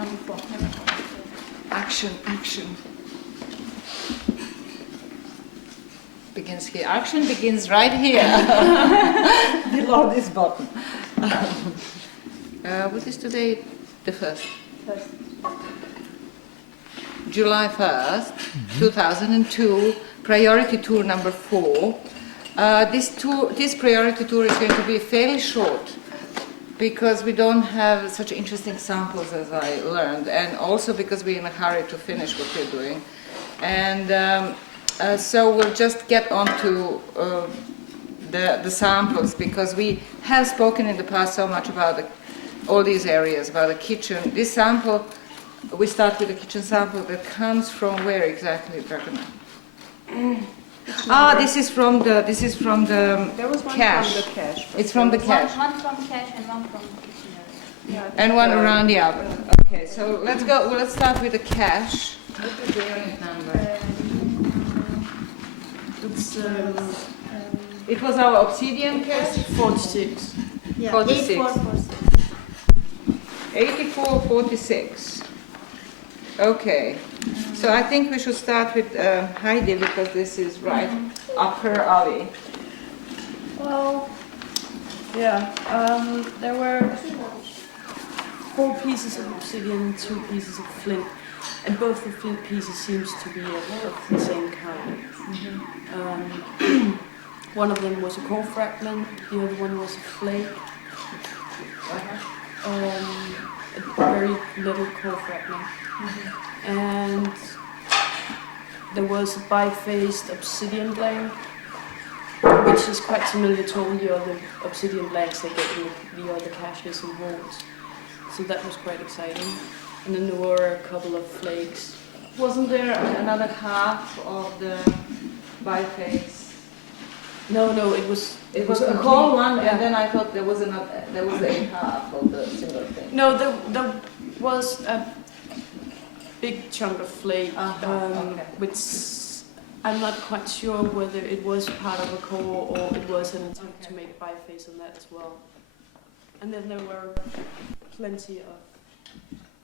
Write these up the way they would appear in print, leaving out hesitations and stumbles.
Number 4. Action, action. Begins here. Action begins right here. Below this button. What is today? The 1st? July 1st, 2002, priority tour number 4. This priority tour is going to be fairly short because we don't have such interesting samples as I learned, and also because we're in a hurry to finish what we're doing. And so we'll just get on to the samples, because we have spoken in the past so much about all these areas, about the kitchen. This sample, we start with a kitchen sample that comes from where exactly, Dragana? This is from the There was one cache. from the cache. It's from the cache. One from cache and one from kitchen area. Yeah, And one around the oven. Okay, so let's go. Well, let's start with the cache. What is the unit number? It was our obsidian cache. 46. Yeah, 46. 8446. 8446. Okay. So I think we should start with Heidi, because this is right up her alley. Well, yeah, there were 4 pieces of obsidian and 2 pieces of flint, and both the flint pieces seems to be of the same kind. One of them was a core fragment, the other one was a flake, a very little core fragment. And there was a bifaced obsidian blank, which is quite similar to all the other obsidian blanks they get in the other caches and holes. So that was quite exciting. And then there were a couple of flakes. Wasn't there another half of the biface? No, it was A complete. whole one, Yeah. and then I thought there was a half of the single thing. No, there was a big chunk of flake, Okay. which I'm not quite sure whether it was part of a core or it was an attempt to make biface on that as well. And then there were plenty of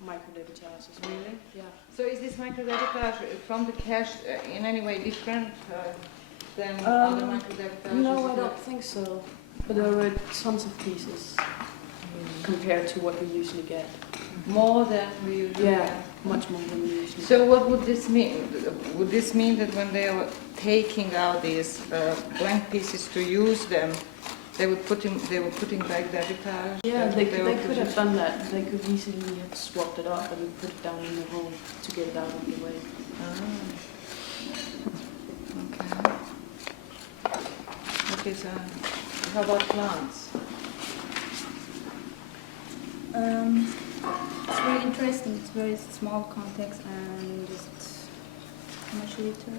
micro-debitage as well. Really? Yeah. So is this micro-debitage from the cache in any way different than other micro-debitages? No, I don't think so. But there were tons of pieces compared to what we usually get. More than we usually Yeah, get. much more than we usually get. So what would this mean? Would this mean that when they were taking out these blank pieces to use them, they were putting back debitage? Yeah, they could have done that. They could easily have swapped it up and put it down in the hole to get it out of the way. Okay. Okay, so how about plants? It's very interesting. It's very small context and just how much liter?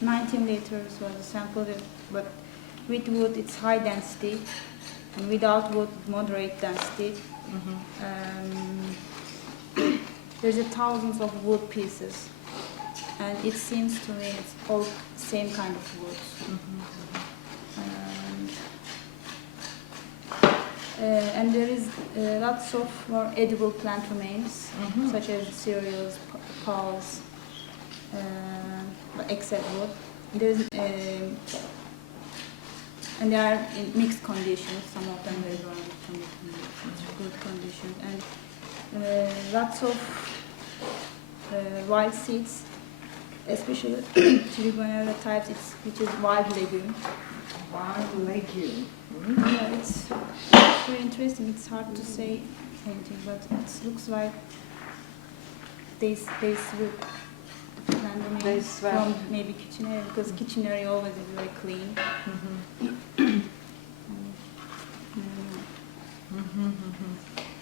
19 liters was a sample, but with wood it's high density, and without wood moderate density. There's thousands of wood pieces, and it seems to me it's all same kind of wood. And there is lots of more edible plant remains, such as cereals, pulse, except wood. There's and they are in mixed conditions. Some of them very dry, some of them in good conditions, and lots of wild seeds, especially Trigonella types, which is wild legume. Wild legume. Yeah, it's very interesting. It's hard to say anything, but it looks like they swim from maybe kitchen area, because kitchen area always is very clean.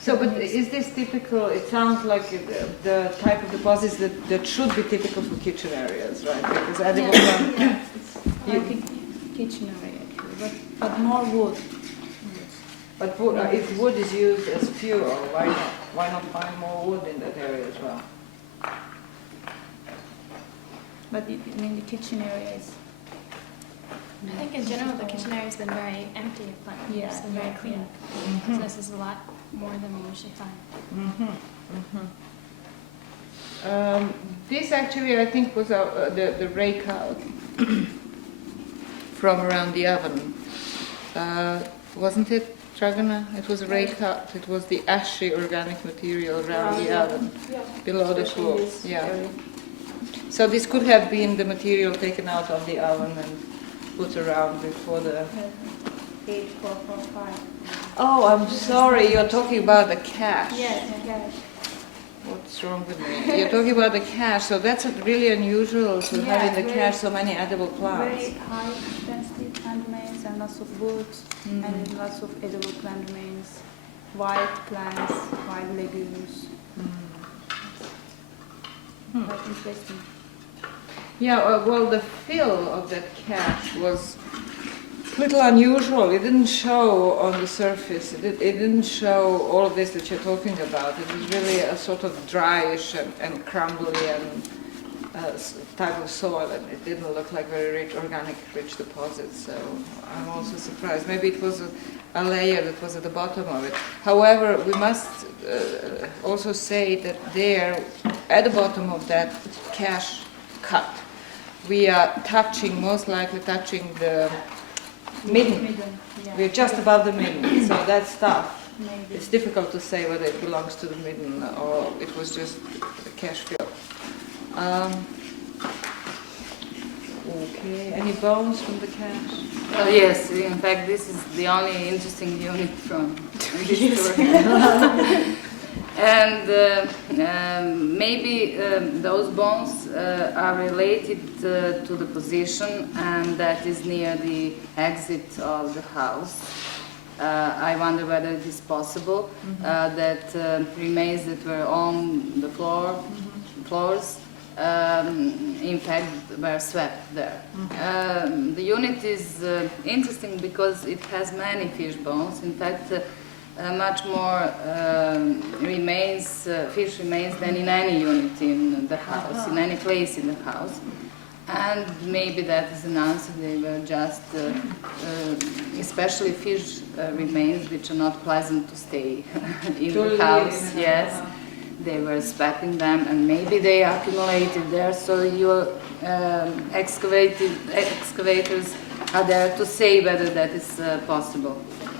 So, but is this typical? It sounds like the type of deposits that should be typical for kitchen areas, right? Because edible plant. Yeah, it's like a kitchen area actually, but more wood. But wood, if wood is used as fuel, why not? Why not find more wood in that area as well? But I mean the kitchen area is I think in general the kitchen area has been very empty of plant. Yeah, It's been very yeah, clean. Mhm. So this is a lot more than we usually find. Mhm, mhm. This actually, I think, was the rake out from around the oven. Wasn't it, Dragana? It was a rake out. It was the ashy organic material around the oven, below the floor. Yeah. So this could have been the material taken out of the oven and put around before the... 8445. Oh, I'm sorry. You're talking about the cache. Yes, yes. What's wrong with me? You're talking about the cache, so that's really unusual to have in the very- cache so many edible plants. Very high density plant remains and lots of wood and lots of edible plant remains, wild plants, wild legumes. Quite interesting. Yeah, well, the fill of that cache was a little unusual. It didn't show on the surface. It didn't show all of this that you're talking about. It was really a sort of dryish and crumbly and type of soil, and it didn't look like very rich, organic, rich deposits. So I'm also surprised. Maybe it was a layer that was at the bottom of it. However, we must also say that there, at the bottom of that cache cut, we are touching, most likely touching the midden. Yeah. We're just above the midden, so that stuff, Maybe. it's difficult to say whether it belongs to the midden or it was just the cache fill. Okay, any bones from the cache? Oh yes, in fact this is the only interesting unit from this tour. And maybe those bones are related to the position, and that is near the exit of the house. I wonder whether it is possible that remains that were on the floors in fact were swept there. The unit is interesting because it has many fish bones. In fact, much more fish remains than in any unit in the house, in any place in the house. And maybe that is an answer. They were just, especially fish remains, which are not pleasant to stay in the house. Yes, they were sweeping them, and maybe they accumulated there. So your excavators are there to say whether that is possible.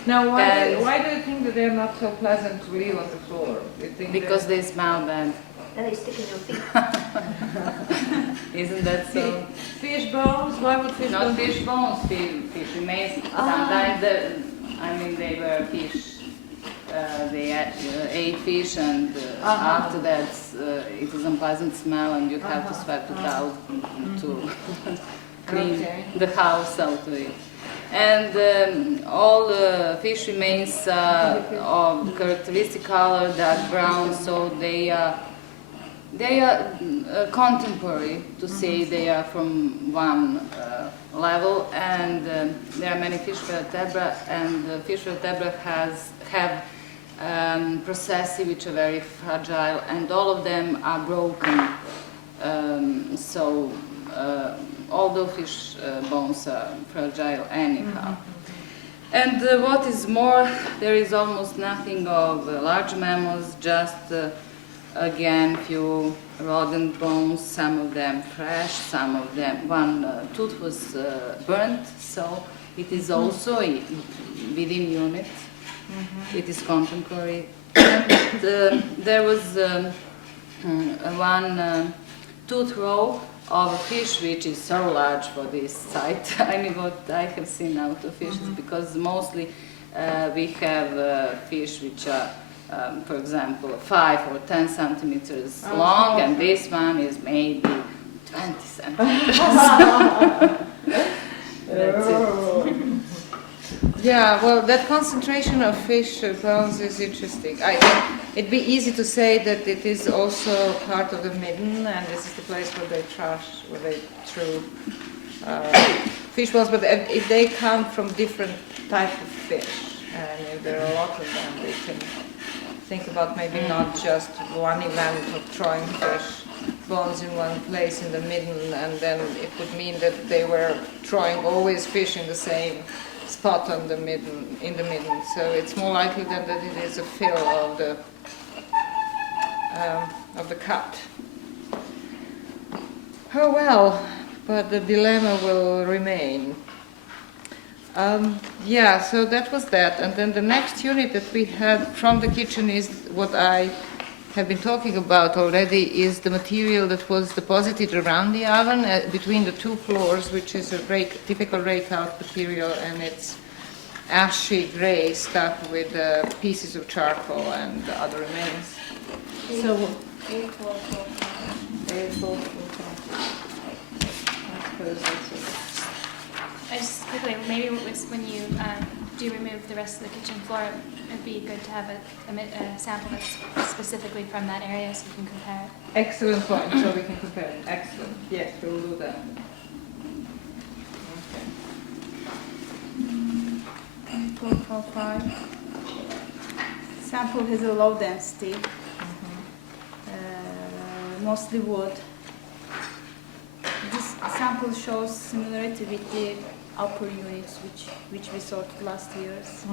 Now, why do you think that they're not so pleasant to leave on the floor? You think Because they smell bad. And they stick in your feet. Isn't that so? Fish bones? Why would fish Not bones? fish bones, fish remains. Sometimes, they were fish. They ate fish, and after that, it is unpleasant smell, and you have to sweep it out to clean the house out of it. And all the fish remains of characteristic color, dark brown, so they are contemporary, to say they are from one level. And there are many fish vertebrae, and fish vertebrae have processi which are very fragile, and all of them are broken. Although fish bones are fragile anyhow. And what is more, there is almost nothing of large mammals, just again few rodent bones, some of them fresh, some of them, one tooth was burnt, so it is also within unit. It is contemporary. And there was one tooth row of a fish which is so large for this site. I mean, what I have seen out of fishes, because mostly we have fish which are, for example, 5 or 10 centimeters long, and this one is maybe 20 centimeters. That's it. Yeah, well, that concentration of fish bones is interesting. It'd be easy to say that it is also part of the midden, and this is the place where they threw fish bones. But if they come from different type of fish, and if there are a lot of them, they can think about maybe not just one event of throwing fish bones in one place in the midden, and then it would mean that they were throwing always fish in the same spot on the midden, in the midden. So it's more likely than that it is a fill of the cut. Oh well, but the dilemma will remain. Yeah, so that was that. And then the next unit that we had from the kitchen is what I have been talking about already, is the material that was deposited around the oven between the two floors, which is a typical rake-out material, and it's ashy gray stuff with pieces of charcoal and other remains. So, 8, 4, 4, 8, 4, 4, 5. I suppose that's it. I just quickly, maybe when you do remove the rest of the kitchen floor, it'd be good to have a sample that's specifically from that area so you can compare it. Excellent point, so we can compare it. Excellent. Yes, we'll do that. Okay. 4, 4, 5. Sample has a low density, mostly wood. This sample shows similarity with the upper units which we sorted last years.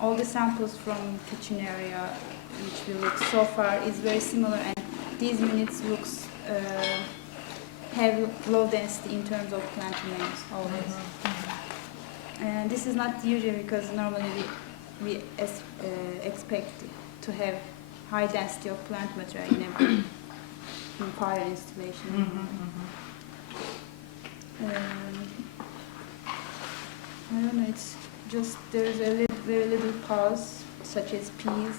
All the samples from kitchen area which we looked so far is very similar, and these units looks have low density in terms of plant remains always. And this is not usual because normally we expect to have high density of plant material in fire installation. I don't know, it's just there's very little pulse, such as peas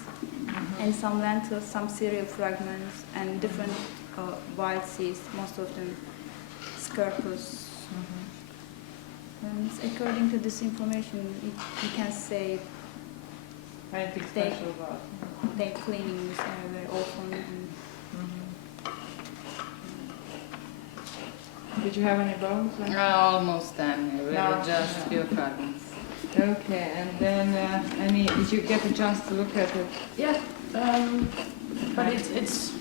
and some lentils, some cereal fragments, and different wild seeds, most of them scirpus. And according to this information, you can say Anything special about it? they're cleaning this area very often. And Did you have any bones? Almost done, really, No. just few fragments. Okay, and then did you get a chance to look at it? Yeah, but it's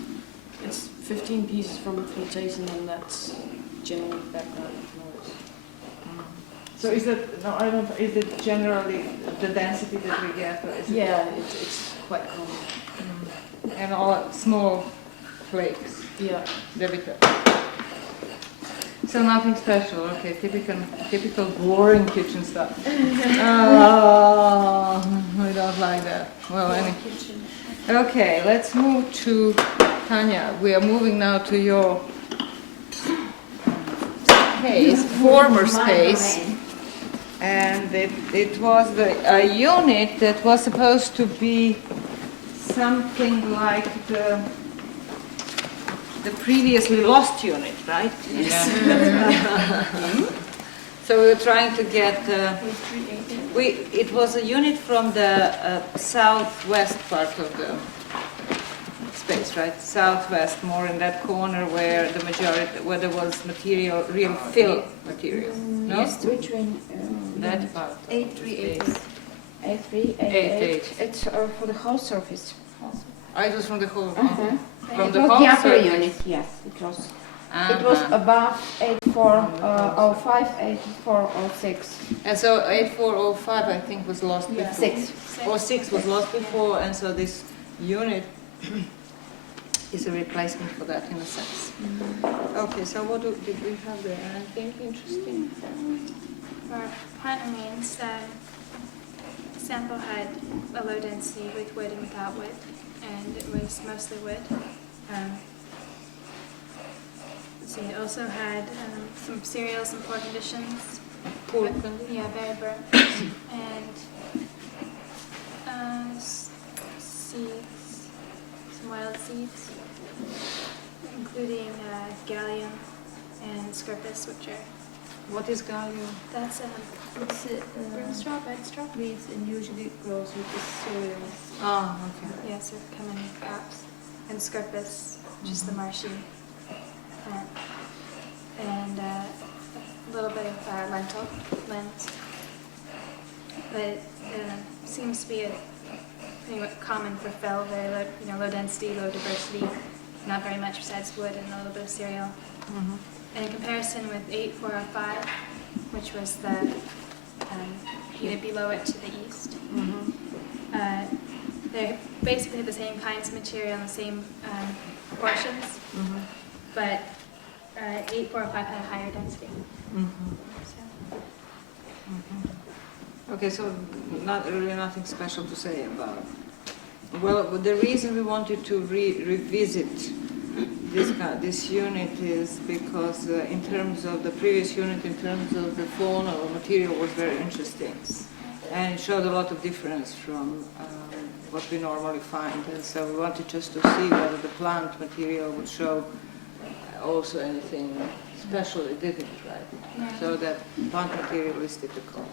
15 pieces from flotation, and that's general background noise. So is it is it generally the density that we get? Or is it Yeah, it's quite common. and all small flakes? Yeah. Debita. So nothing special, okay, typical boring kitchen stuff. Oh, we don't like that. Well, okay, let's move to Tanya. We are moving now to your space, former space. And it was a unit that was supposed to be something like the previously lost unit, right? Yes. So we were trying to get. It was a unit from the southwest part of the space, right? Southwest, more in that corner where where there was material, real fill material. No, Which one? that part. 838. Eight. It's for the whole surface. It was from the whole. From It the was whole the upper surface. unit, yes. It was above 8405, 8406. And so 8405, I think, was lost before. 6. Or 6 was lost before, and so this unit is a replacement for that in a sense. Okay, so what did we have there? Anything interesting? For plant remains, sample had a low density with wood and without wood, and it was mostly wood. Let's see, it also had some cereals in poor conditions. Poor But- condition? Yeah, very burnt. And seeds, some wild seeds, including gallium and scirpus, which are, What is gallium? that's It's broom straw, bed straw. weeds and usually grows with the cereals. Ah, okay. Yes, they come in crops. And scirpus, which is the marshy plant. And a little bit of lentils. But it seems to be pretty much common for fill, very low, low density, low diversity not very much besides wood and a little bit of cereal. Mhm. And in comparison with 8405, which was the heated below it to the east, Mhm. they basically have the same kinds of material and the same proportions, Mhm. but 8405 had a higher density. Mhm. So. Okay, so not really nothing special to say about. Well, the reason we wanted to revisit this unit is because in terms of the previous unit, in terms of the fauna or material was very interesting. And it showed a lot of difference from what we normally find. And so we wanted just to see whether the plant material would show also anything special. It didn't, right? Yeah. So that plant material is typical.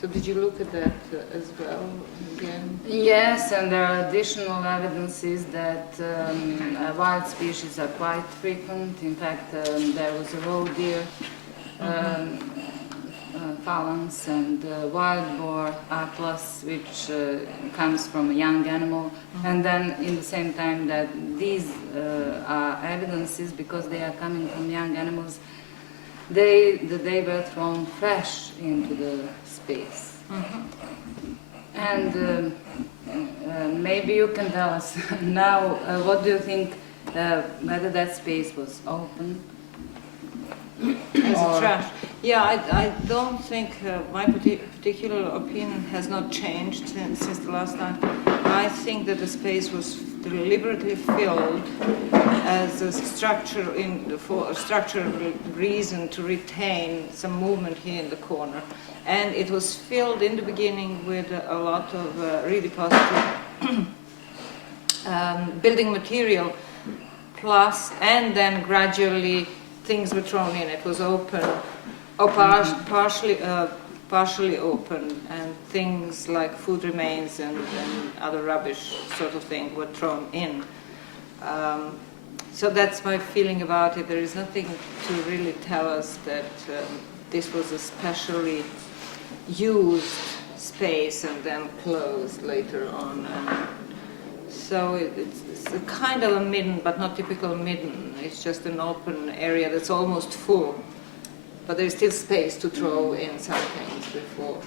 So did you look at that as well again? Yes, and there are additional evidences that wild species are quite frequent. In fact, there was a roe deer, phalanx, and wild boar atlas, which comes from a young animal. And then, in the same time, that these are evidences because they are coming from young animals. They were thrown fresh into the space. And maybe you can tell us now, what do you think, whether that space was open? As a Or- trash. Yeah, I don't think my particular opinion has not changed since the last time. I think that the space was deliberately filled as a structure for a structural reason to retain some movement here in the corner. And it was filled in the beginning with a lot of really positive building material, plus, and then gradually things were thrown in. It was open, or partially open, and things like food remains and other rubbish sort of thing were thrown in. So that's my feeling about it. There is nothing to really tell us that this was a specially used space and then closed later on. So it's a kind of a midden, but not typical midden. It's just an open area that's almost full, but there's still space to throw in some things before.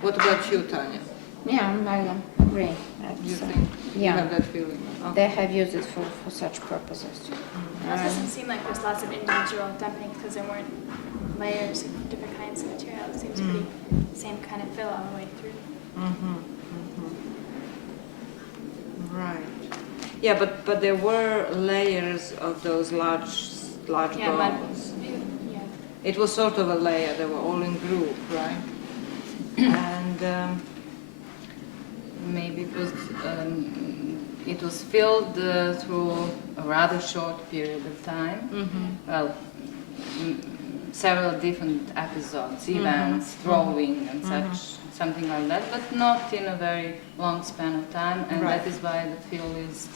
What about you, Tanya? Yeah, I agree. You That's, think you yeah. have that feeling? Okay. They have used it for such purposes. It also doesn't seem like there's lots of individual dumping because there weren't layers of different kinds of material. It seems pretty same kind of fill all the way through. Right. Yeah, but there were layers of those large Yeah, but bones. yeah. It was sort of a layer. They were all in group, right? And Maybe it was filled through a rather short period of time. Well, several different episodes, events, throwing and such, something like that, but not in a very long span of time, and Right. that is why the fill is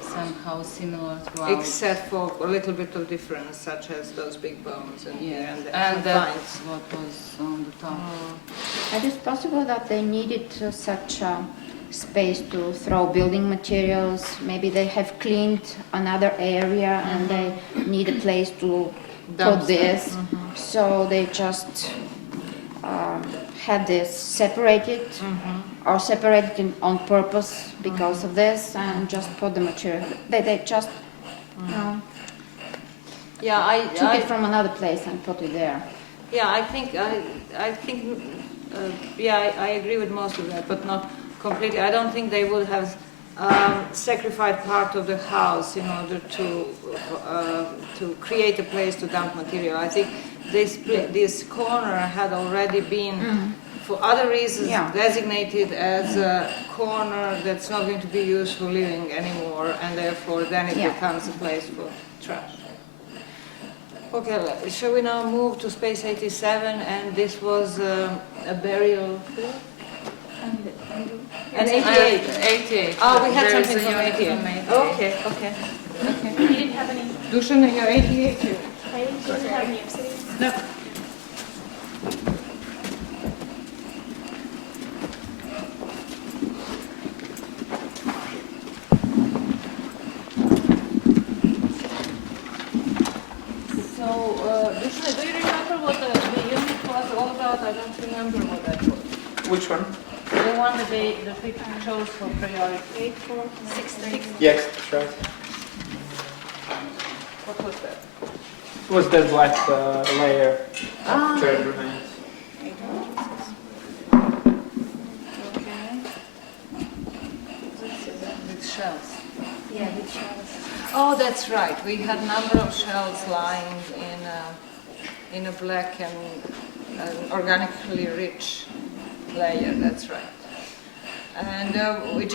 somehow similar throughout. except for a little bit of difference, such as those big bones and Yeah, and and the that's what was on the top. It is possible that they needed such a space to throw building materials. Maybe they have cleaned another area and they need a place to Dump put this. So they just had this separated or separated on purpose because of this and just put the material. They just Yeah, took it from another place and put it there. Yeah, I think I agree with most of that, but not completely. I don't think they would have sacrificed part of the house in order to create a place to dump material. I think this corner had already been, for other reasons, designated as a corner that's not going to be used for living anymore, and therefore then it becomes a place for trash. Okay, shall we now move to space 87? And this was a burial field? And 88. 88. Oh, we had There is something a from unit 88. from 88. Okay, okay. You didn't have any, Dusan, you're 88 here. you didn't have any obsidian? No. I don't remember what that was. Which one? The one that we chose for priority. 630. Yes, that's right. What was that? It was that black layer Ah. of charred remains. Okay. With shells. Yeah, with shells. Oh, that's right. We had a number of shells lying in a black and organically rich layer. That's right. And we're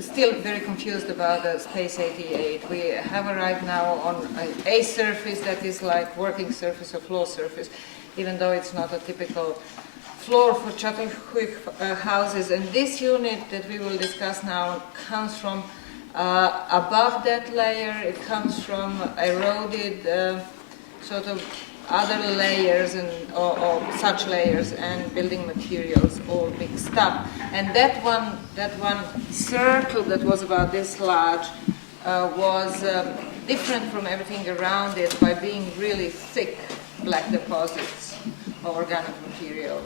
still very confused about the Space 88. We have arrived now on a surface that is like working surface or floor surface, even though it's not a typical floor for Çatalhöyük houses. And this unit that we will discuss now comes from above that layer. It comes from eroded sort of other layers or such layers and building materials all mixed up. And that one circle that was about this large was different from everything around it by being really thick black deposits of organic material.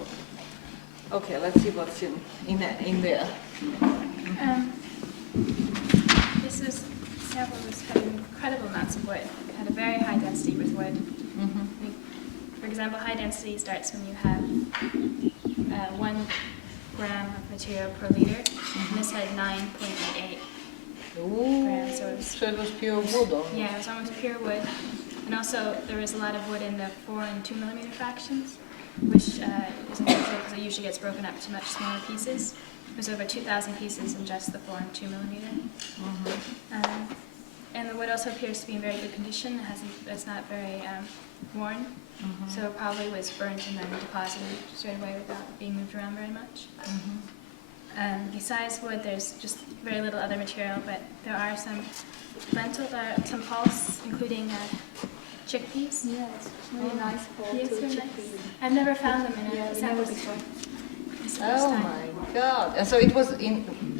Okay, let's see what's in there. This sample had incredible amounts of wood. It had a very high density with wood. For example, high density starts when you have 1 gram of material per liter, and this had 9.88 grams. So it was pure wood only. Yeah, it was almost pure wood. And also, there was a lot of wood in the 4 and 2 millimeter fractions, which is unusual because it usually gets broken up to much smaller pieces. There's over 2,000 pieces in just the 4 and 2 millimeter. And the wood also appears to be in very good condition. It's not very worn, so it probably was burnt and then deposited straight away without being moved around very much. Besides wood, there's just very little other material, but there are some some pulse, including chickpeas. Yeah, it's really nice for Yes, two they're nice. chickpeas. I've never found them in Yeah, a we sample never before. It's the Oh first time. my God! And so it was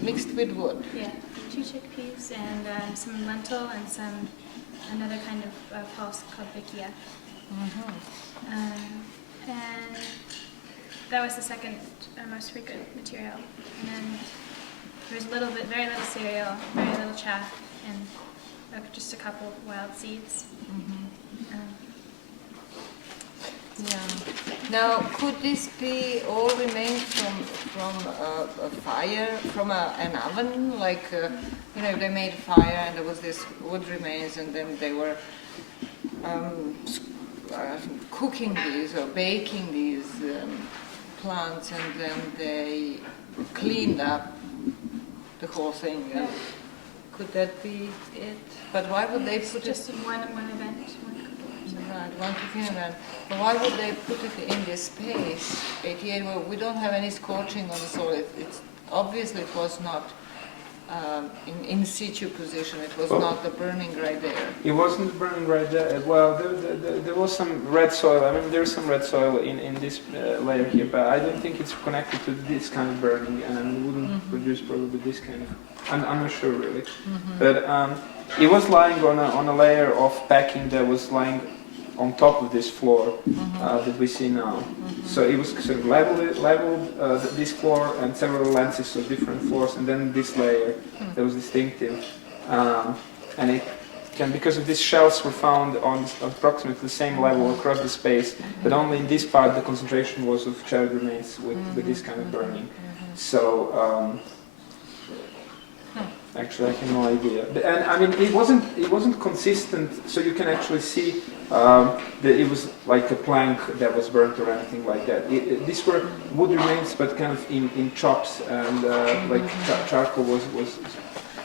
mixed with wood. Yeah, 2 chickpeas and some lentil and another kind of pulse called vikia. And that was the second most frequent material. And then there was very little cereal, very little chaff, and just a couple of wild seeds. Yeah. Now, could this be all remains from a fire, from an oven? Like, if they made a fire and there was this wood remains, and then they were cooking these or baking these plants, and then they cleaned up the whole thing. Could that be it? But why would they put it? Just one event, one cooking. Right, one cooking event. But why would they put it in this space? 88. Well, we don't have any scorching on the soil. It's obviously it was not in situ position. It was not the burning right there. It wasn't burning right there. Well, there was some red soil. I mean, there's some red soil in this layer here, but I don't think it's connected to this kind of burning, and wouldn't produce probably this kind of. I'm not sure really, but it was lying on a layer of packing that was lying on top of this floor that we see now. So it was sort of leveled this floor and several lenses of different floors, and then this layer that was distinctive. And it can, because of these shells were found on approximately the same level across the space, but only in this part the concentration was of charred remains with this kind of burning. So actually, I have no idea. And I mean, it wasn't consistent. So you can actually see that it was like a plank that was burnt or anything like that. These were wood remains, but kind of in chops, and like charcoal was.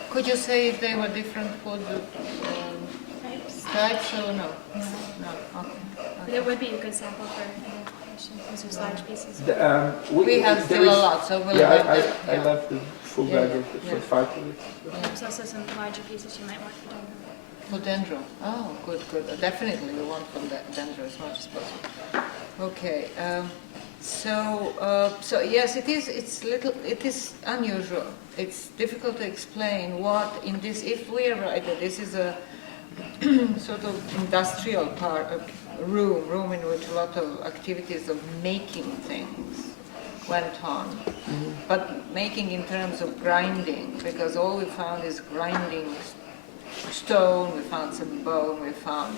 Could you say if they were different wood types or no? No. Okay. But it would be a good sample for identification because there's large pieces. We have still a lot, so we'll have that. I left the full bag of the 5 of it. There's also some larger pieces you might want for dendro. For dendro. Oh, good. Definitely we want from dendro as much as possible. Okay. So yes, it is unusual. It's difficult to explain what in this. If we are right that this is a sort of industrial part, room in which a lot of activities of making things went on, but making in terms of grinding, because all we found is grinding stone, we found some bone, we found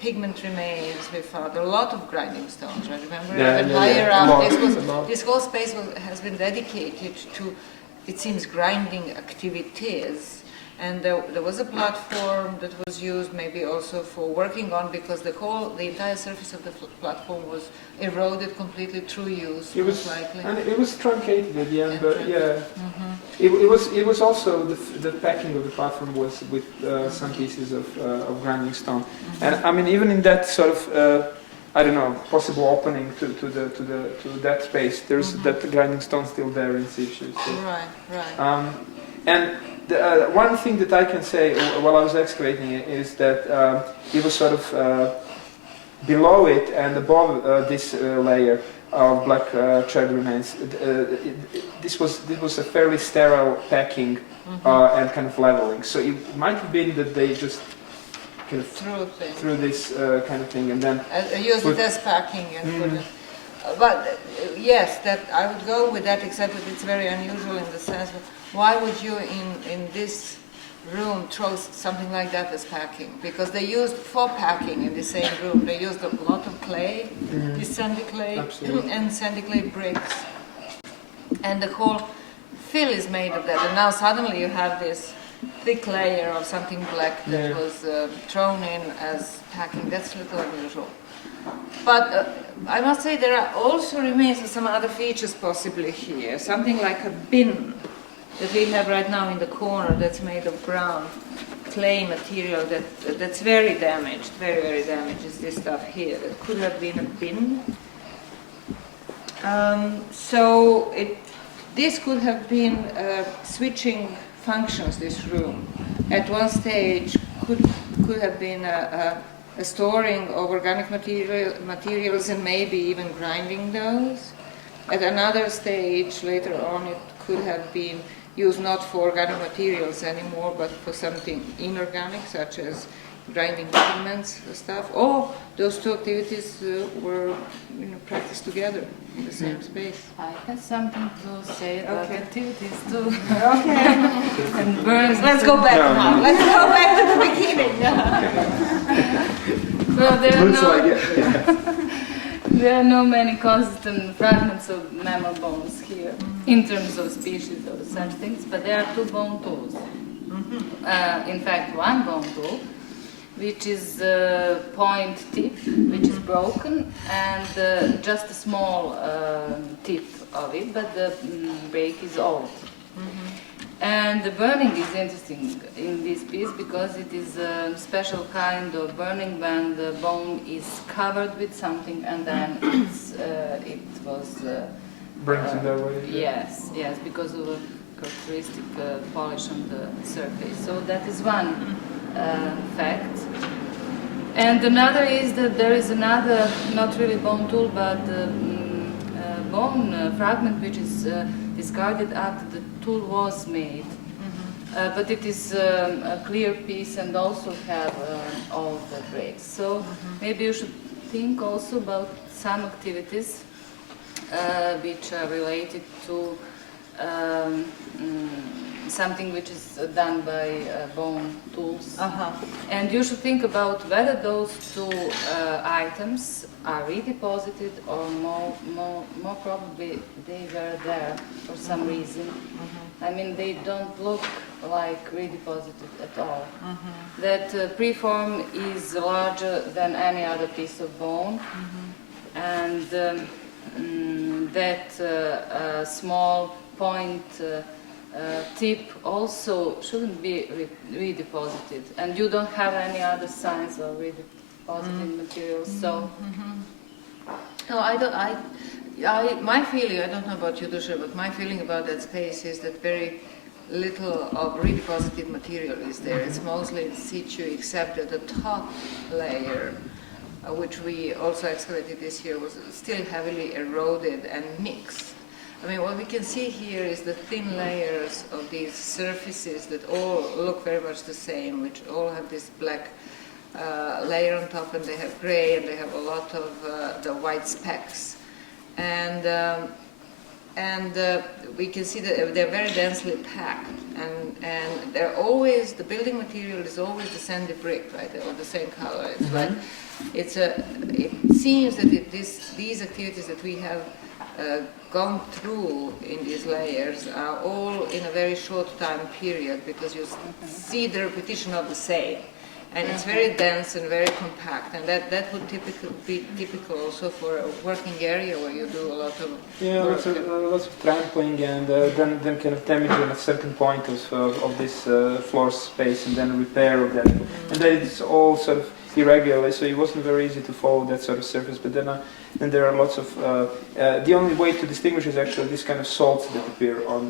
pigment remains, we found a lot of grinding stones, right? Remember? And higher up, this whole space has been dedicated to, it seems, grinding activities. And there was a platform that was used maybe also for working on, because the entire surface of the platform was eroded completely through use. It was, likely. and it was truncated at the end, but yeah, it was also the packing of the platform was with some pieces of grinding stone, and I mean even in that sort of I don't know, possible opening to that space, there's that grinding stone still there in situ. So. Right. And one thing that I can say while I was excavating it is that it was sort of below it and above this layer of black charred remains. This was a fairly sterile packing and kind of leveling. So it might have been that they just kind of through this kind of thing and then used it as packing and put it. But yes, that I would go with that, except that it's very unusual in the sense of why would you in this room throw something like that as packing? Because they used for packing in the same room, they used a lot of clay, this sandy clay and sandy clay bricks. And the whole fill is made of that. And now suddenly you have this thick layer of something black that was thrown in as packing. That's a little unusual. But I must say there are also remains of some other features possibly here. Something like a bin that we have right now in the corner that's made of brown clay material that's very damaged, very, very damaged is this stuff here. It could have been a bin. This could have been switching functions, this room. At one stage could have been a storing of organic materials and maybe even grinding those. At another stage later on it could have been used not for organic materials anymore but for something inorganic such as grinding pigments and stuff. Or those two activities were practiced together in the same space. I have something to say about activities too. Okay. And burns. Let's go back now. Let's go back to the beginning. Well, there are no many constant fragments of mammal bones here in terms of species or such things, but there are two bone tools. In fact, one bone tool, which is point tip, which is broken, and just a small tip of it, but the break is old. And the burning is interesting in this piece because it is a special kind of burning when the bone is covered with something and then it was burnt in that way. Yes, because of a characteristic polish on the surface. So that is one fact. And another is that there is another, not really bone tool, but bone fragment which is discarded after the tool was made. But it is a clear piece and also have all the breaks. So maybe you should think also about some activities which are related to something which is done by bone tools. And you should think about whether those two items are redeposited or more probably they were there for some reason. I mean, they don't look like redeposited at all. That preform is larger than any other piece of bone, and that small point tip also shouldn't be redeposited, and you don't have any other signs of redeposited materials. So, no, my feeling, I don't know about you, Dusha, but my feeling about that space is that very little of redeposited material is there. It's mostly in situ, except that the top layer, which we also excavated this year, was still heavily eroded and mixed. I mean, what we can see here is the thin layers of these surfaces that all look very much the same, which all have this black layer on top, and they have gray, and they have a lot of the white specks. And we can see that they're very densely packed, and they're always, the building material is always the sandy brick, right, or the same color. It's like, it seems that these activities that we have gone through in these layers are all in a very short time period, because you see the repetition of the same. And it's very dense and very compact, and that would be typical also for a working area where you do a lot of lots of trampling, and then kind of damaging a certain point of this floor space, and then repair of that. And then it's all sort of irregular, so it wasn't very easy to follow that sort of surface. But then there are lots of the only way to distinguish is actually this kind of salts that appear on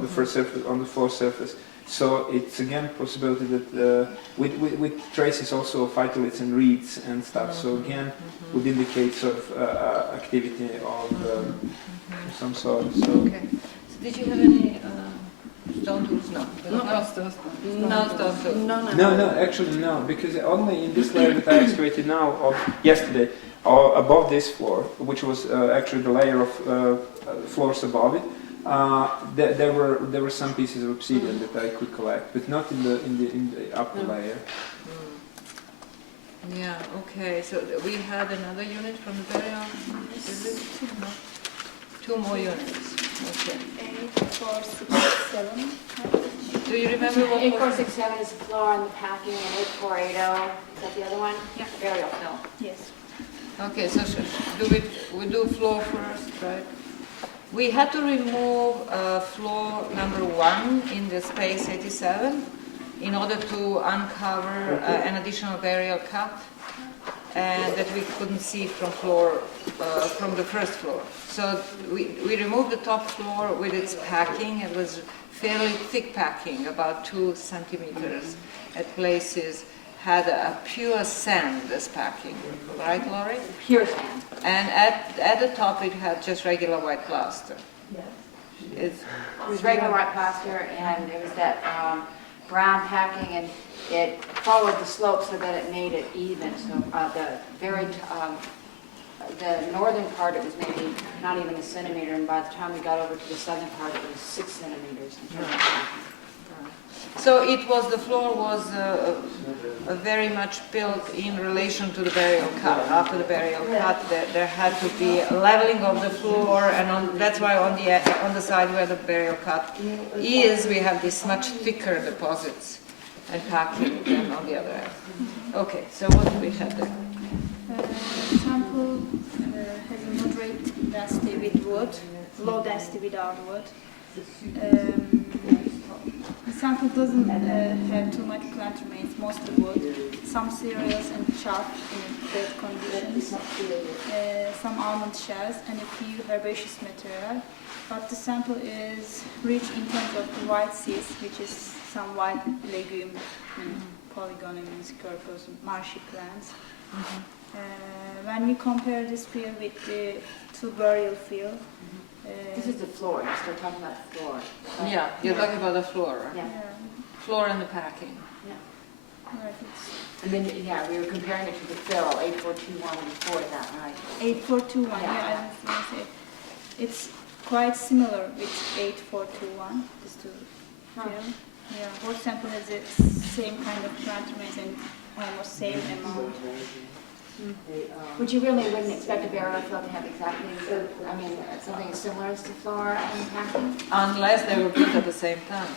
the first surface, on the floor surface. So it's again a possibility that with traces also of phytoliths and reeds and stuff. So again, would indicate sort of activity of some sort. So. Okay. So did you have any stone tools? No. No stone tools. No, actually no, because only in this layer that I excavated now, yesterday, above this floor, which was actually the layer of floors above it. There were some pieces of obsidian that I could collect, but not in the upper layer. Yeah. Okay. So we had another unit from the burial. Is it? No. 2 more units. Okay. 8, 4, 6, 7. Do you remember what? 8467 is the floor and the packing, and 8480 is that the other one? Yeah. Burial. No. Yes. Okay. So we do floor first, right? We had to remove floor number 1 in the space 87 in order to uncover an additional burial cut, and that we couldn't see from the first floor. So we removed the top floor with its packing. It was fairly thick packing, about 2 centimeters at places. Had a pure sand as packing, right, Laurie? Pure sand. And at the top it had just regular white plaster. It was regular white plaster, and it was that brown packing, and it followed the slope so that it made it even. So the northern part, it was maybe not even a centimeter, and by the time we got over to the southern part, it was 6 centimeters in terms of packing. So the floor was very much built in relation to the burial cut. After the burial cut, there had to be a leveling of the floor, and that's why on the side where the burial cut is, we have these much thicker deposits and packing than on the other end. Okay, so what do we have there? Sample has a moderate density with wood, low density without wood. The sample doesn't have too much plant remains, mostly wood, some cereals and chalk in bad conditions, some almond shells, and a few herbaceous material. But the sample is rich in terms of the white seeds, which is some white legume, polygonums, corpus, marshy plants. When we compare this field with the 2 burial field, This is the floor. You're still talking about the floor. Right? Yeah, you're talking about the floor, right? Yeah. Floor and the packing. Right, And then, we were comparing it to the fill, 8421 before, is that right? 8421, Yeah. I was going to say. It's quite similar with 8421, these 2 field. Yeah, both sample has the same kind of plant remains and almost same amount. Would you wouldn't expect a burial field to have exactly, something as similar as the floor and packing? Unless they were built at the same time.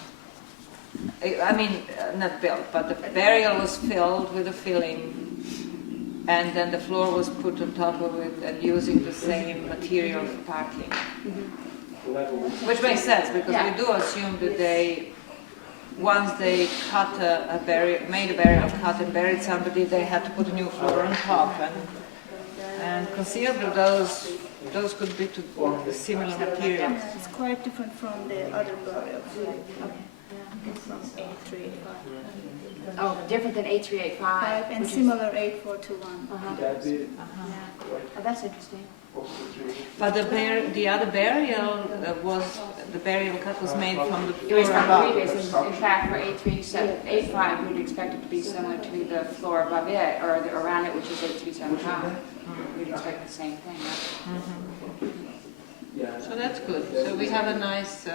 Not built, but the burial was filled with a filling, and then the floor was put on top of it and using the same material for packing. Which makes sense, because we do assume that once they made a burial cut and buried somebody, they had to put a new floor on top, and conceivably those could be to similar materials. Yeah, it's quite different from the other burial field. From 8385. Oh, different than 8385. And similar 8421. Oh, that's interesting. But the other burial the burial cut was made from the It was floor from the above. previous. In fact, for 83785, we'd expect it to be similar to the floor above it, or around it, which is 8375. We'd expect the same thing. So that's good. So we have a nice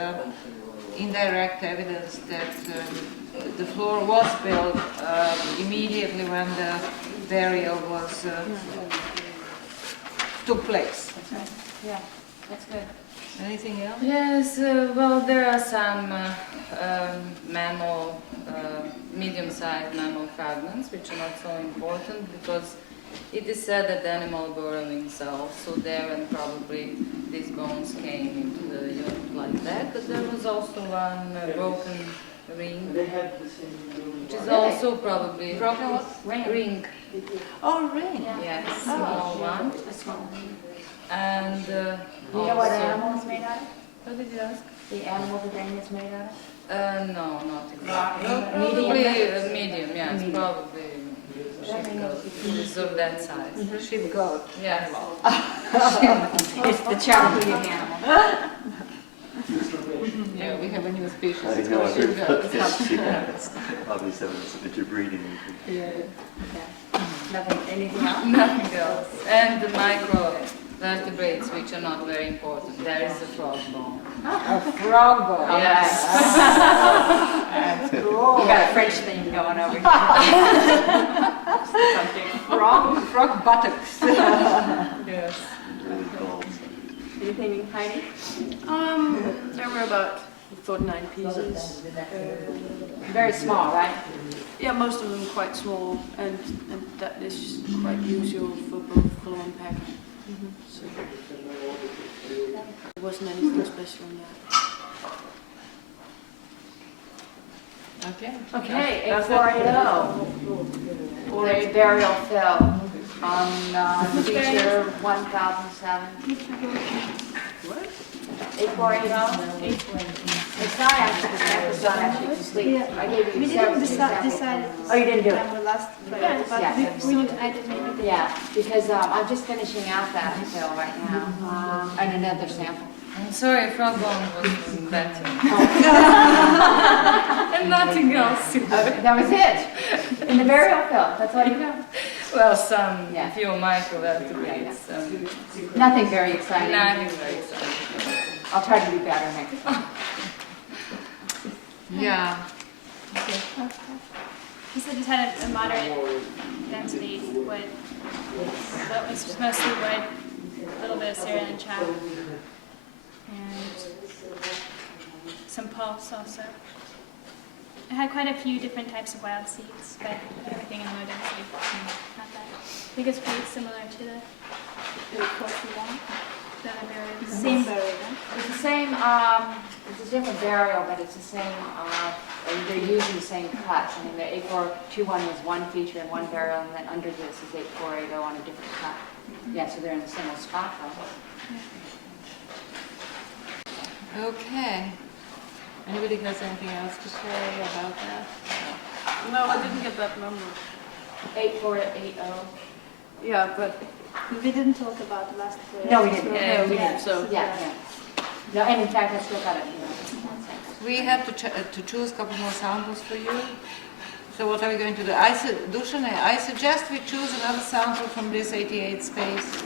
indirect evidence that the floor was built immediately when the burial was took place. That's right. Yeah, that's good. Anything else? Yes, well, there are some mammal, medium-sized mammal fragments, which are not so important because it is said that the animal burrowing cells, so there and probably these bones came into the unit like that. But there was also one broken ring, which is also probably Broken what? ring. Oh, ring. Yes, small one. And Do you know what animal it's made out of? what did you ask? The animal the ring is made out of? No, not exactly. Medium? Probably medium, yes, probably sheep goat. It's of that size. Sheep goat. Yes. It's the Çatalhöyük animal. Yeah, we have a new species. I It's know, called I've sheep heard goat. that. Yes, yeah. Obvious evidence of interbreeding. Nothing, anything else? Nothing else. And the micro vertebrates, which are not very important. There is a frog bone. A frog bone. Yes. That's cool. You got a French thing going over here. Frog buttocks. Yes. Really cool. Anything, Heidi? There were about 49 pieces. Very small, right? Yeah, most of them quite small, and that is quite usual for both color and packing. So there wasn't anything special in that. Okay. Okay, That's 8480. The burial fill on feature 1007. What? 8480? It's not actually, it's not actually complete. I gave you We several didn't examples. decide Oh, you didn't do it? on the last project, but Yeah. I did maybe. Yeah, because I'm just finishing out that fill right now, and another sample. I'm sorry, frog bone was better. And nothing else. That was it. In the burial fill, that's all you know. Well, some Yeah. few micro vertebrates. Nothing very exciting. Nothing very exciting. I'll try to do better next time. Yeah. You said you had a moderate density wood. That was mostly wood, a little bit of cereal and chop, and some pulse also. It had quite a few different types of wild seeds, but everything in low density. Not that. I think it's pretty similar to the other berries. Same burial, right? It's the same, it's a different burial, but it's the same, they're using the same cuts. I mean, the 8421 was one feature and one burial, and then under this is 8480 on a different cut. Yeah, so they're in the same spot, though. Okay. Anybody has anything else to say about that? No, I didn't get that number. 8480. Yeah, but We didn't talk about the last project. No, we didn't. no, we didn't. So Yeah. No, and in fact, I still got it. We have to choose a couple more samples for you. So what are we going to do? Dusan, I suggest we choose another sample from this 88 space.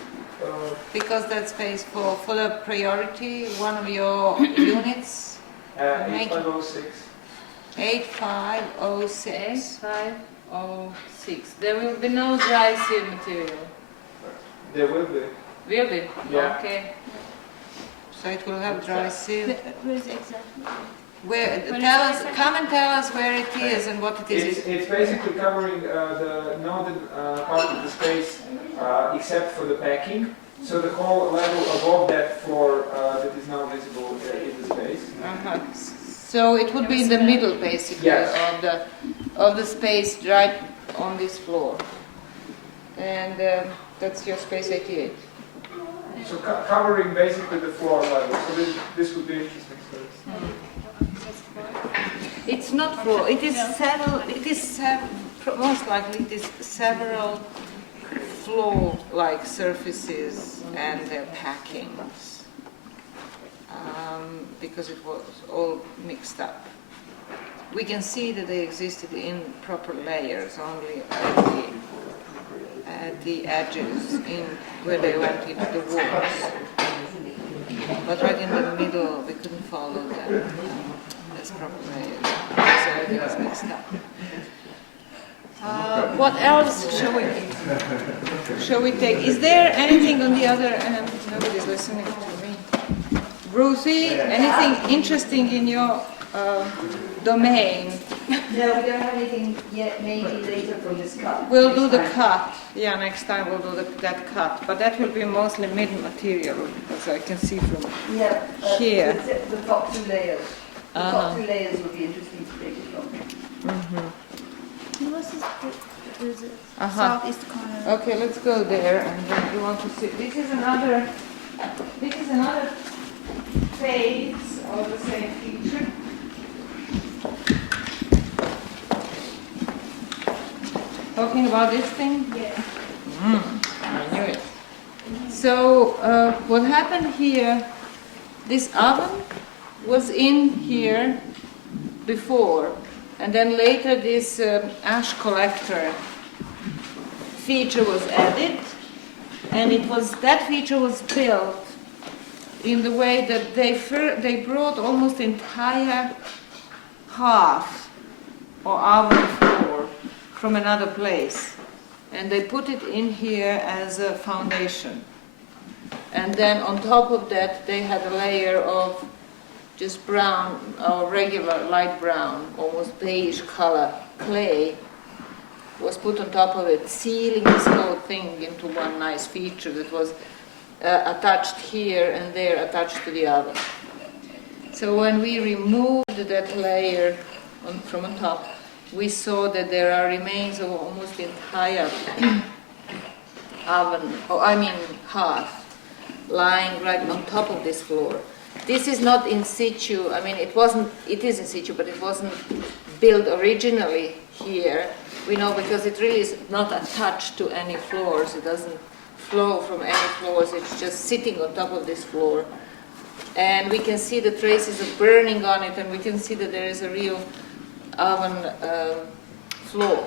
Because that space for the priority, one of your units. 8506. 8506. 8506. There will be no dry seed material. There will be. Will be? Yeah. Okay. So it will have dry seal. Where is it exactly? Where, What tell is us, that? come and tell us where it is and what it is. It's basically covering the northern part of the space, except for the packing. So the whole level above that floor that is now visible in the space. Uh-huh. So it would be in the middle, basically, Yes. of the space right on this floor. And that's your space 88. So covering basically the floor level. So this would be interesting. It's not floor. It is several. It is most likely it is several flow-like surfaces and their packings, because it was all mixed up. We can see that they existed in proper layers only at the edges, where they went into the walls. But right in the middle, we couldn't follow them as proper layers, so everything was mixed up. What else shall we take? Is there anything on the other end? Nobody's listening to me. Ruthie, anything interesting in your domain? No, we don't have anything yet, maybe later for this cut. We'll do the cut. Yeah, next time we'll do that cut. But that will be mostly mid-material, as I can see from here. Except the top two layers. The top two layers would be interesting to take it from. This is the southeast corner. Okay, let's go there, and then you want to see. This is another phase of the same feature. Talking about this thing? Yeah. I knew it. So what happened here, this oven was in here before, and then later this ash collector feature was added, and that feature was built in the way that they brought almost entire hearth or oven floor from another place, and they put it in here as a foundation. And then on top of that, they had a layer of just brown, or regular light brown, almost beige color clay was put on top of it, sealing this whole thing into one nice feature that was attached here and there, attached to the oven. So when we removed that layer from on top, we saw that there are remains of almost entire hearth lying right on top of this floor. This is not in situ. I mean, it is in situ, but it wasn't built originally here. We know because it really is not attached to any floors. It doesn't flow from any floors. It's just sitting on top of this floor. And we can see the traces of burning on it, and we can see that there is a real oven floor,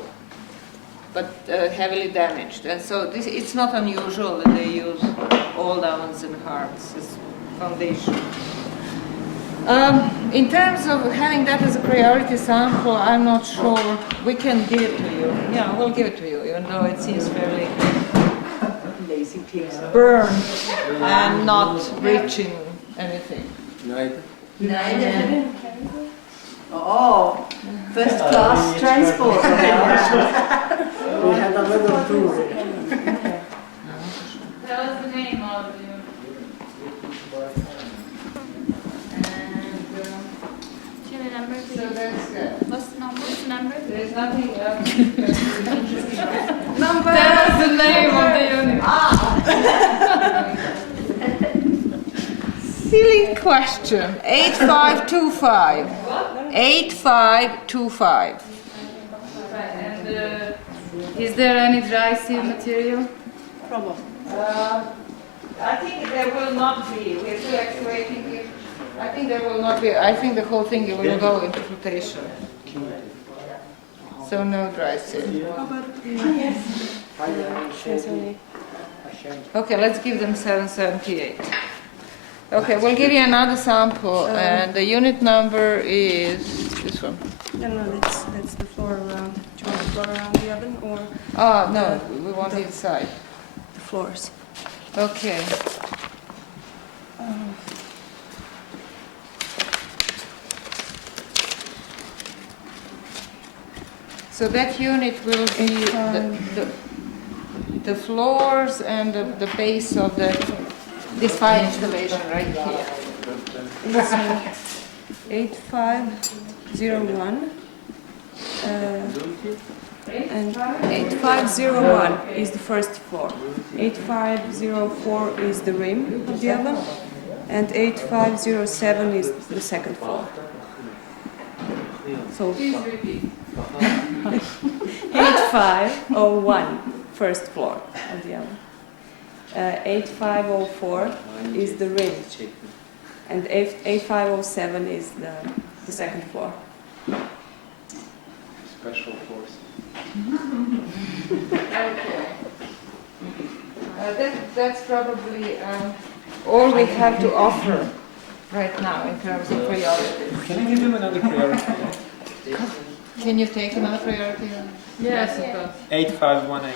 but heavily damaged. And so it's not unusual that they use old ovens and hearths as foundation. In terms of having that as a priority sample, I'm not sure. We can give it to you. Yeah, we'll give it to you, even though it seems fairly Lazy pigs. burned and not rich in anything. Oh, first class transport. We had another tour. Tell us the name of you. Do you have a number? So that's good. What's the number? What's the number? There's nothing else. Number. Tell us the name of the unit. Silly question. 8525. 8525. And is there any dry seal material? I think there will not be. We're still excavating it. I think there will not be. I think the whole thing will go into flotation. So no dry seal. Okay, let's give them 778. Okay, we'll give you another sample, and the unit number is this one. No, that's the floor around. Do you want the floor around the oven or Oh, no, we want the inside. the floors? Okay. So that unit will be the floors and the base of this fire installation right here. It's 8501. And 8501 is the first floor. 8504 is the rim of the oven. And 8507 is the second floor. So 8501 first floor of the album. 8504 is the rim, and 8507 is the second floor. Special force. Okay. That's probably all we have to offer right now in terms of priorities. Can I give him another priority? Can you take another priority? Yes, of course. 8518.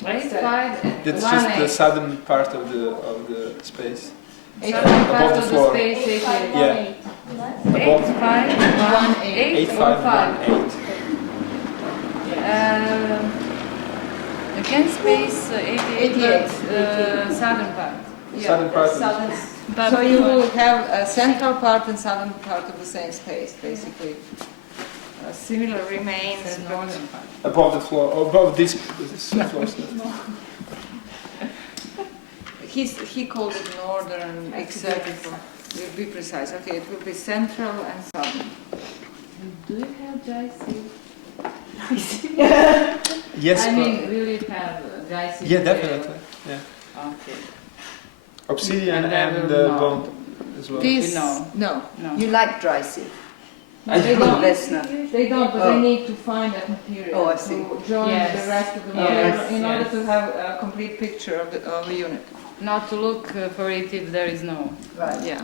What's that? That's just the southern part of the space. Southern part Above the of the floor. space, 88. Yeah. Above 8518. 8518. Again, space 88. Southern part. Southern part. So you will have a central part and southern part of the same space, basically. Similar remains northern part. Above the floor, above this floor. He called it northern, except we'll be precise. Okay, it will be central and southern. Do you have dry seal? Yes. I mean, will you have dry seal? Yeah, definitely. Yeah. Okay. Obsidian And and then we'll bone as well. This, No. no. You like dry sea? They don't, Listener. they don't, but they need to find that material Oh, I see. to join Yes. the rest of the Yes, material in order yes. to have a complete picture of the unit. Not to look for it if there is no. Right. Yeah.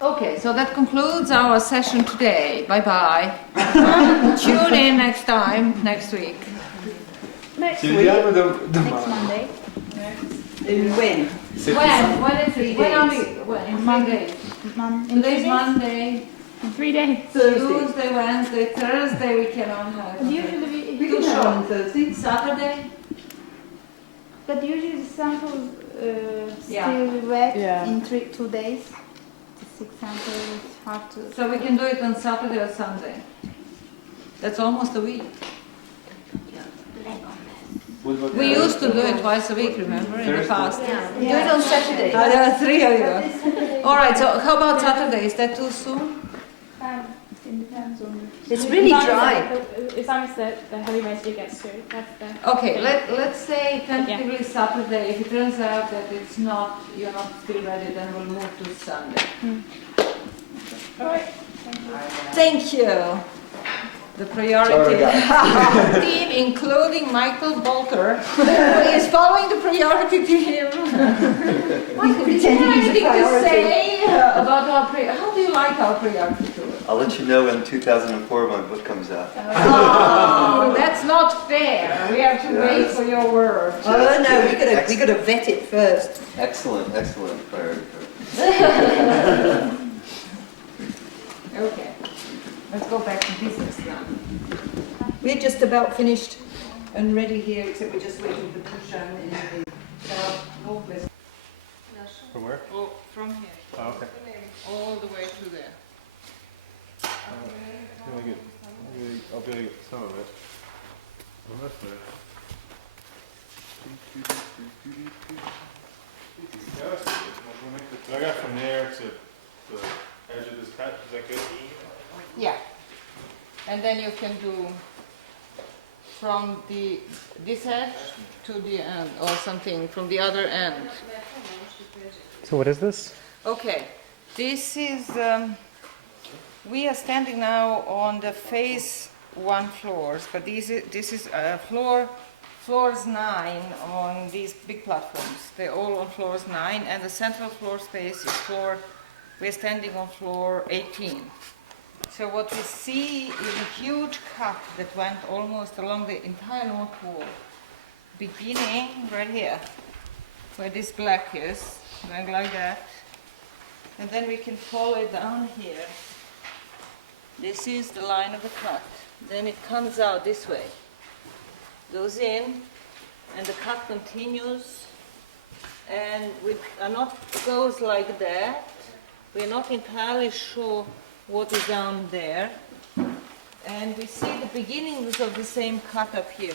Okay, so that concludes our session today. Bye-bye. Tune in next time, next week. Next Ci week, vediamo next domani. Monday. When? When is it? When are we? When? In Monday. In Today's Monday. In 3 days. Tuesday, Wednesday, Thursday we cannot have. Usually, We can show on Thursday, Saturday. but usually the samples Yeah. still wet Yeah. in 2 days. The 6 samples, it's hard to. So we can do it on Saturday or Sunday. That's almost a week. We used to do it twice a week, remember, in the past. Do it on Saturday. There are 3 of you. All right, so how about Saturday? Is that too soon? It depends on It's really dry. As long as the heavy rain gets through. That's the. Okay, let's say tentatively Saturday. If it turns out that it's not, you're not still ready, then we'll move to Sunday. Thank you. The priority team, including Michael Bolter, who is following the priority team. What is there anything to say about our how do you like our priority tour? I'll let you know in 2004 when my book comes out. Oh, that's not fair. We have to wait for your word. Oh no, we got to vet it first. Excellent, excellent priority. Okay. Let's go back to business now. We're just about finished and ready here, except we're just waiting for Tushan in the movement. From where? Oh, from here. Oh, okay. All the way through there. Really good. I'll be able to get some of it. Well, that's there. Yeah, that's good. We'll make the, I got from there to the edge of this patch. Is that good? Yeah. And then you can do from this edge to the end, or something from the other end. So what is this? Okay, this is, we are standing now on the phase 1 floors, but this is floors 9 on these big platforms. They're all on floors 9, and the central floor space is we're standing on floor 18. So what we see is a huge cut that went almost along the entire north wall, beginning right here, where this black is, going like that. And then we can follow it down here. This is the line of the cut. Then it comes out this way, goes in, and the cut continues, and goes like that. We're not entirely sure what is down there, and we see the beginnings of the same cut up here.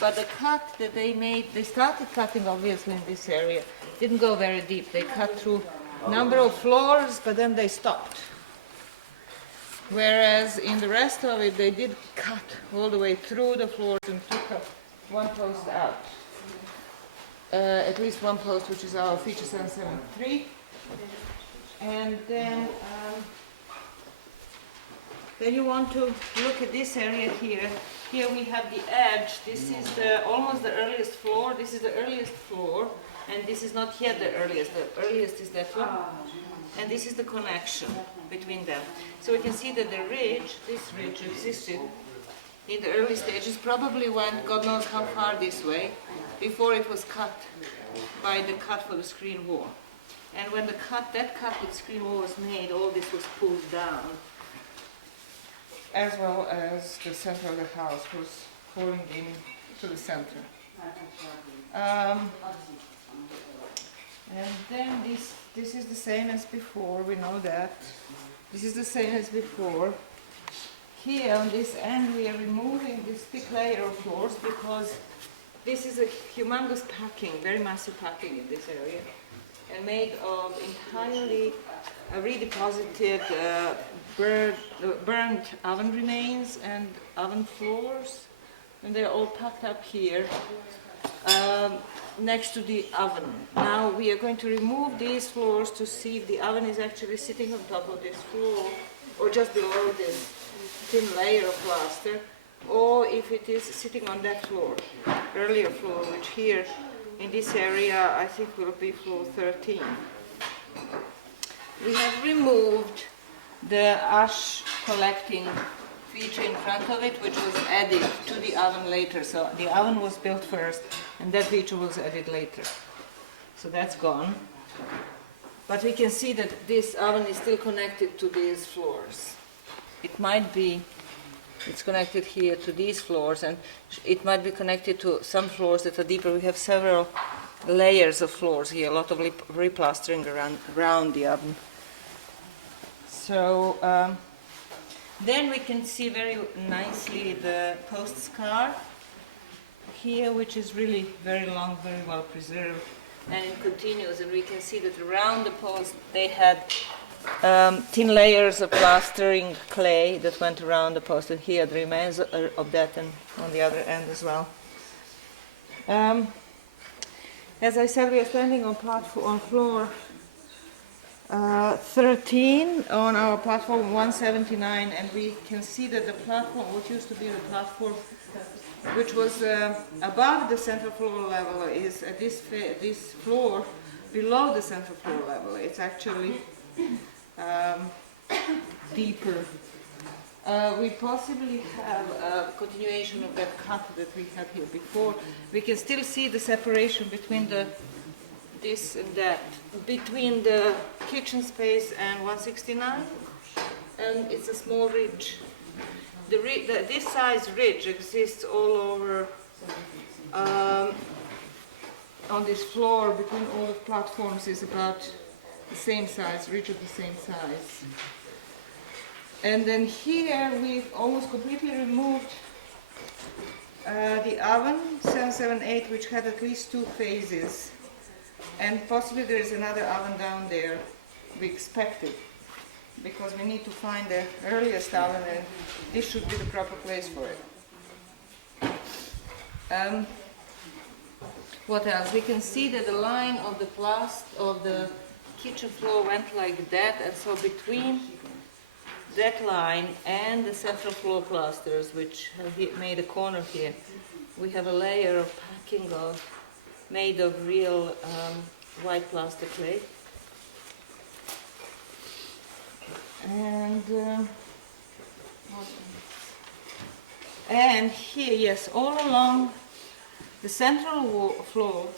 But the cut that they made, they started cutting obviously in this area, didn't go very deep. They cut through a number of floors, but then they stopped. Whereas in the rest of it, they did cut all the way through the floors and took up one post out. At least one post, which is our feature 773. And then you want to look at this area here. Here we have the edge. This is almost the earliest floor. This is the earliest floor. And this is not yet the earliest. The earliest is that one. And this is the connection between them. So we can see that the ridge, this ridge, existed in the early stages, probably went God knows how far this way, before it was cut by the cut for the screen wall. And when that cut with screen wall was made, all this was pulled down, as well as the center of the house was falling in to the center. And then this is the same as before, we know that. This is the same as before. Here on this end we are removing this thick layer of floors because this is a humongous packing, very massive packing in this area, and made of entirely redeposited burnt oven remains and oven floors, and they're all packed up here next to the oven. Now we are going to remove these floors to see if the oven is actually sitting on top of this floor or just below this thin layer of plaster, or if it is sitting on that floor, earlier floor, which here in this area I think will be floor 13. We have removed the ash collecting feature in front of it, which was added to the oven later. So the oven was built first and that feature was added later. So that's gone. But we can see that this oven is still connected to these floors. It might be, it's connected here to these floors, and it might be connected to some floors that are deeper. We have several layers of floors here, a lot of replastering around the oven. So then we can see very nicely the post scar here, which is really very long, very well preserved, and it continues, and we can see that around the post they had thin layers of plastering clay that went around the post, and here the remains of that, and on the other end as well. As I said, we are standing on floor 13 on our platform 179, and we can see that the platform, what used to be the platform, which was above the central floor level, is at this floor below the central floor level. It's actually deeper. We possibly have a continuation of that cut that we had here before. We can still see the separation between this and that, between the kitchen space and 169, and it's a small ridge. This size ridge exists all over on this floor between all the platforms, is about the same size, ridge of the same size. And then here we've almost completely removed the oven 778, which had at least 2 phases, and possibly there is another oven down there. We expect it, because we need to find the earliest oven, and this should be the proper place for it. What else? We can see that the line of the kitchen floor went like that, and so between that line and the central floor plasters, which have made a corner here, we have a layer of packing made of real white plaster clay. And here, yes, all along the central floor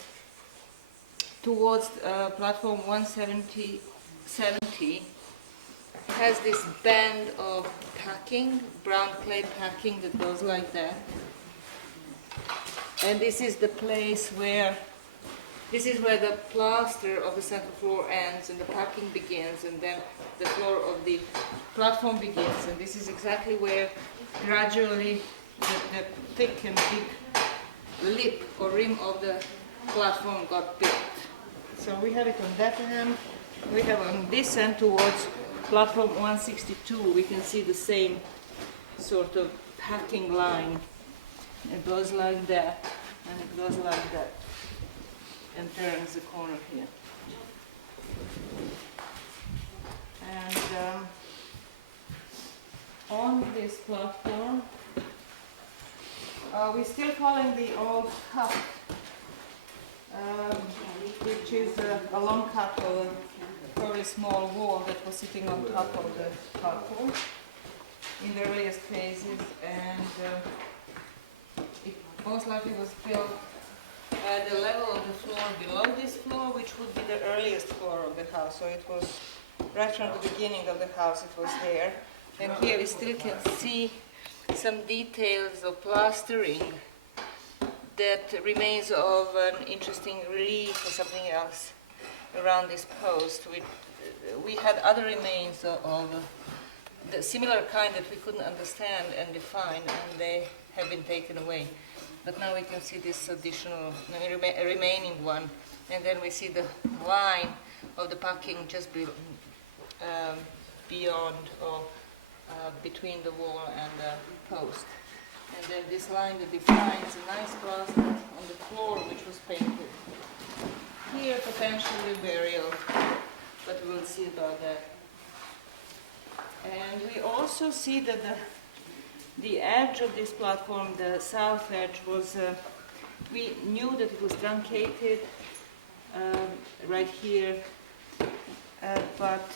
towards platform 170 has this band of packing, brown clay packing that goes like that. And this is the place where, this is where the plaster of the central floor ends and the packing begins, and then the floor of the platform begins. And this is exactly where gradually the thick and big lip or rim of the platform got built. So we have it on that end, we have on this end towards platform 162, we can see the same sort of packing line. It goes like that, and it goes like that, and turns the corner here. And on this platform, we're still calling the old cut, which is a long cut of a fairly small wall that was sitting on top of the platform in the earliest phases, and it most likely was built at the level of the floor below this floor, which would be the earliest floor of the house. So it was right from the beginning of the house, it was there. And here we still can see some details of plastering that remains of an interesting relief or something else around this post. We had other remains of the similar kind that we couldn't understand and define, and they have been taken away. But now we can see this additional remaining one, and then we see the line of the packing just beyond or between the wall and the post. And then this line that defines a nice plaster on the floor, which was painted. Here, potentially burial, but we'll see about that. And we also see that the edge of this platform, the south edge, was, we knew that it was truncated right here, but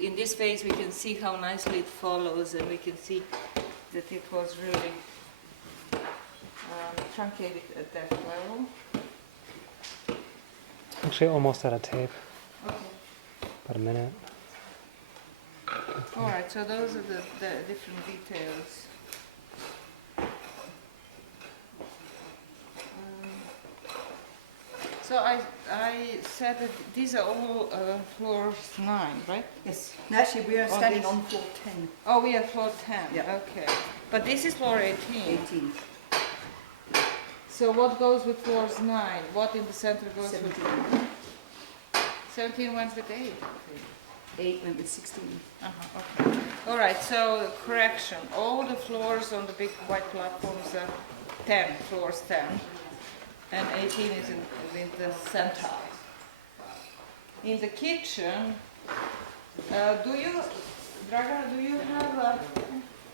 in this phase we can see how nicely it follows, and we can see that it was really truncated at that level. Actually, almost out of tape. Okay. About a minute. All right, so those are the different details. So I said that these are all floors 9, right? Yes. No, actually, we are standing this- on floor 10. Oh, we are floor 10. Yeah. Okay. But this is floor 18. 18. So what goes with floors 9? What in the center goes 17. with 17 went with 8. 8 went with 16. Okay. All right, so correction. All the floors on the big white platforms are 10, floors 10. And 18 is in the center. In the kitchen, Draga, do you have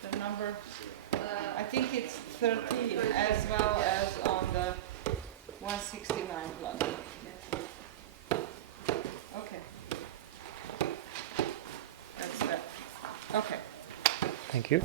the number? I think it's 13, as well as on the 169 platform. Okay. That's that. Okay. Thank you.